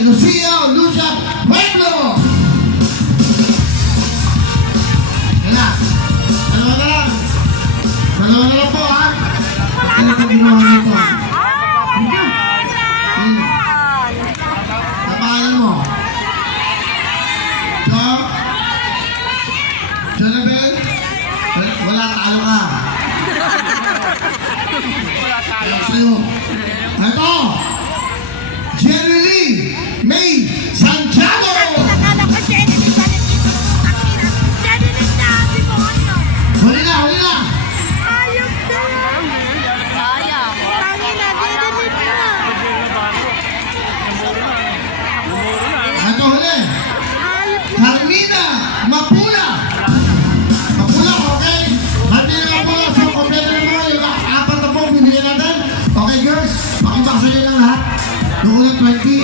kay Lucia Pueblo. Yan na. Dalawa na lang. Dalawa na lang po, ha? Wala na kami makasa. Ang pangalan mo? Jonabel? Wala, talo ka. Wala sa'yo. Ito! Jerry Lee May Santiago! Nakala ko Jeneline pa rin dito. Jeneline na, demonyo. Huli na, huli na! Ayok na. Sayang. Tangin na, Jeneline na. Ito huli! Ayok na. Carmina Mapula! Mapula, okay? Carmina Mapula, so kompleto na mga yung apat na po, bibigyan natin. Okay, girls, pakibaksa nyo lang lahat. Yung unang 20,